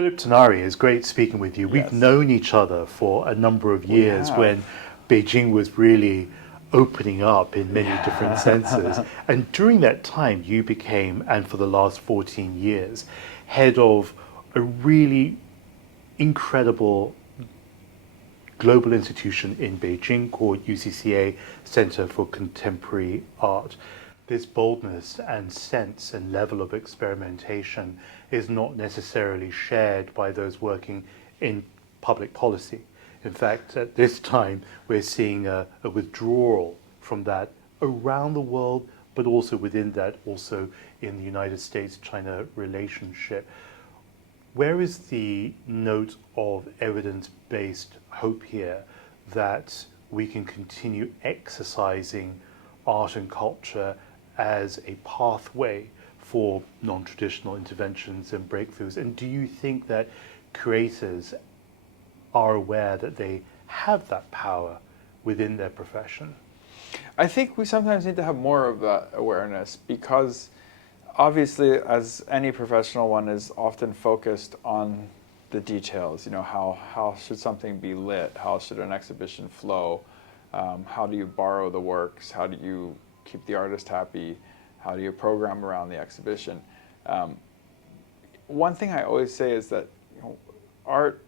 Philip Tinari, it's great speaking with you. We've Yes. known each other for a number of We years have. when Beijing was really opening up in many different senses. And during that time, you became, and for the last 14 years, head of a really incredible global institution in Beijing called UCCA Center for Contemporary Art. This boldness and sense and level of experimentation is not necessarily shared by those working in public policy. In fact, at this time, we're seeing a withdrawal from that around the world, but also within that, also in the United States-China relationship. Where is the note of evidence-based hope here that we can continue exercising art and culture as a pathway for non-traditional interventions and breakthroughs? And do you think that creators are aware that they have that power within their profession? I think we sometimes need to have more of that awareness because obviously, as any professional, one is often focused on the details. You know, how should something be lit? How should an exhibition flow? How do you borrow the works? How do you keep the artist happy? How do you program around the exhibition? One thing I always say is that art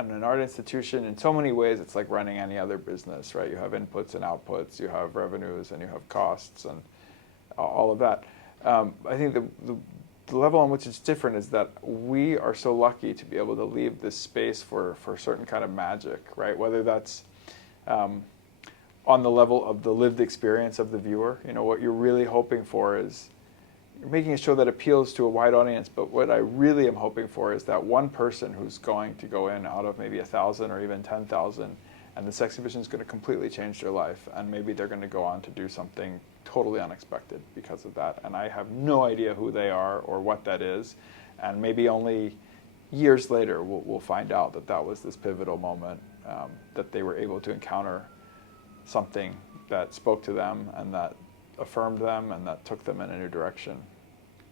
and an art institution, in so many ways, it's like running any other business, right? You have inputs and outputs, you have revenues and you have costs and all of that. I think the level on which it's different is that we are so lucky to be able to leave this space for a certain kind of magic, right? Whether that's on the level of the lived experience of the viewer. You know, what you're really hoping for is you're making a show that appeals to a wide audience, but what I really am hoping for is that one person who's going to go in out of maybe 1,000 or even 10,000, and this exhibition is going to completely change their life, and maybe they're going to go on to do something totally unexpected because of that. And I have no idea who they are or what that is, and maybe only years later we'll find out that that was this pivotal moment, that they were able to encounter something that spoke to them and that affirmed them and that took them in a new direction.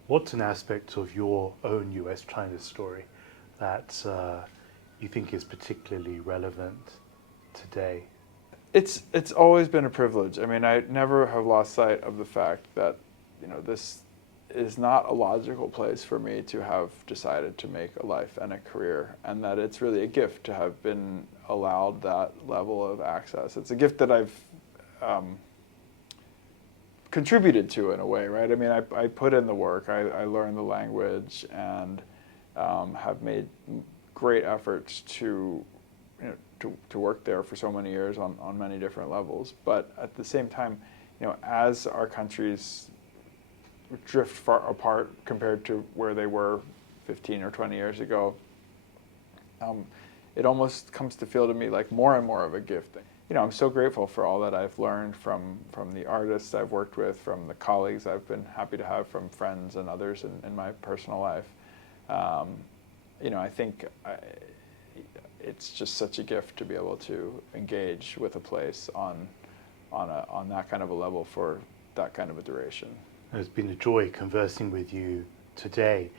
What's an aspect of your own US-China story that you think is particularly relevant today? It's always been a privilege. I mean, I never have lost sight of the fact that, you know, this is not a logical place for me to have decided to make a life and a career, and that it's really a gift to have been allowed that level of access. It's a gift that I've contributed to in a way, right? I mean, I put in the work, I learned the language, and have made great efforts to, you know, to work there for so many years on many different levels. But at the same time, you know, as our countries drift far apart compared to where they were 15 or 20 years ago, it almost comes to feel to me like more and more of a gift. You know, I'm so grateful for all that I've learned from the artists I've worked with, from the colleagues I've been happy to have, from friends and others in my personal life. You know, I think it's just such a gift to be able to engage with a place on that kind of a level for that kind of a duration. It's been a joy conversing with you today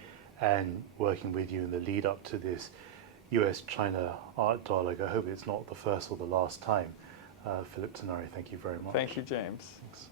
and working with you in the lead up to this US-China art dialogue. I hope it's not the first or the last time. Philip Tinari, thank you very much. Thank you, James. Thanks.